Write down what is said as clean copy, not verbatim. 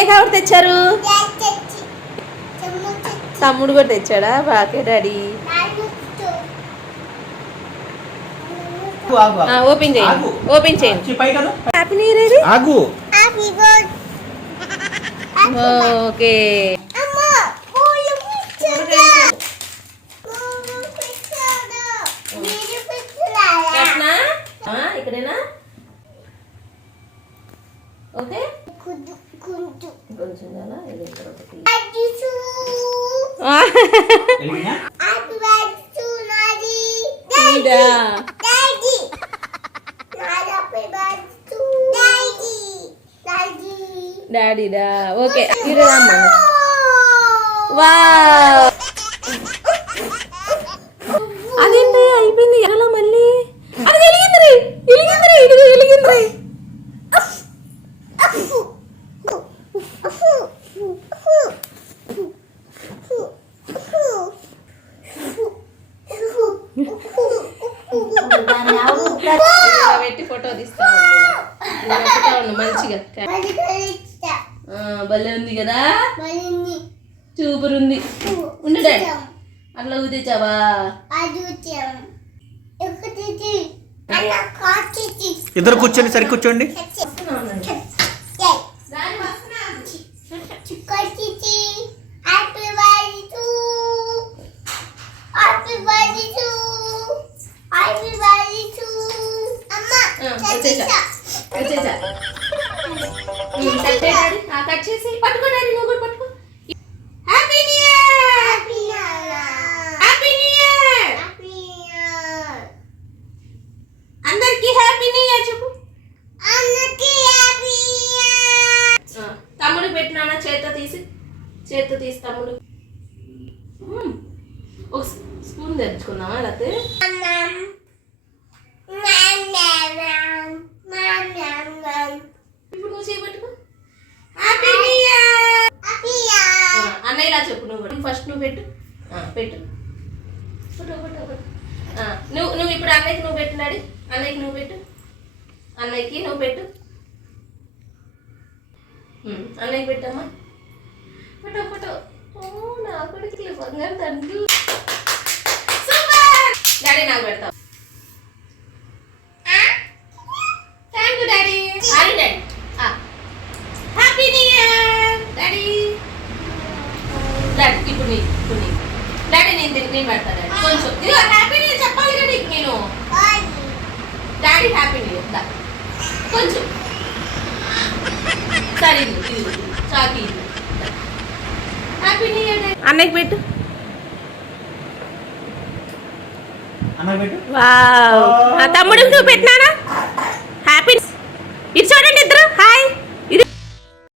ఎవరు తెచ్చారు? తమ్ముడు కూడా తెచ్చాడా? బాకే డాడీ. ఓపెన్ చేయండి, ఓపెన్ చేయండి. Happy new year. ఆగు. ఓకే. ఇక్కడేనా? ఓకే కొంచెం డాడీడా. ఓకే ఇరమ్మా. వావ్, అదేంటి అయిపోయింది ఎలా మళ్ళీ? అది వెలిగింది, వెలిగింది, ఇది వెలిగింది. పెట్టి ఫోటో తీస్తా మంచిగా. భలే ఉంది కదా, సూపర్ ఉంది. ఉండు డాడీ, అట్లా ఊదించావా? ఇద్దరు కూర్చోండి, సరి కూర్చోండి. కట్ చేసి పట్టుకో డాడీ, నువ్వు కూడా పట్టుకో. Happy new year, happy new year, అందరికి హ్యాపీ న్యూ ఇయర్ చెప్పు. తమ్ముడు పెట్టినా చేత్తో తీసి తమ్ముడు. ఒక స్పూన్ తెచ్చుకుందామా? లేకపోతే ఇప్పుడు నువ్వు చేపట్టుకో. Happy new year. అన్నయ్య ఇలా చెప్పు. నువ్వు ఫస్ట్ నువ్వు పెట్టు. పెట్టు నువ్వు ఇప్పుడు అన్నయ్యకి నువ్వు పెట్టినాడు. అన్నయ్యకి నువ్వు పెట్టు. అన్నయ్యకి నువ్వు పెట్టు. అన్నయ్యకి పెట్టమ్మా. Photo photo. నా కొడుకులే బంగారు తండ్రి. సూపర్ డాడీ, నాకు పెడతావు. Thank you daddy. అరే daddy, happy new year daddy. Daddy ఇప్పుడు నీ డాడీ నేను పెడతా డాడీ. కొంచెం ఇదిగో హ్యాపీ న్యూ ఇయర్ చెప్పాలి కదా నీకు నేను. డాడీ హ్యాపీ న్యూ ఇయర్ కొంచెం. సరే చాకి హ్యాపీ న్యూ ఇయర్ డాడీ. అన్నయ్యకి పెట్టు. వావ్, తమ్ముడికి నువ్వు పెట్టినానా?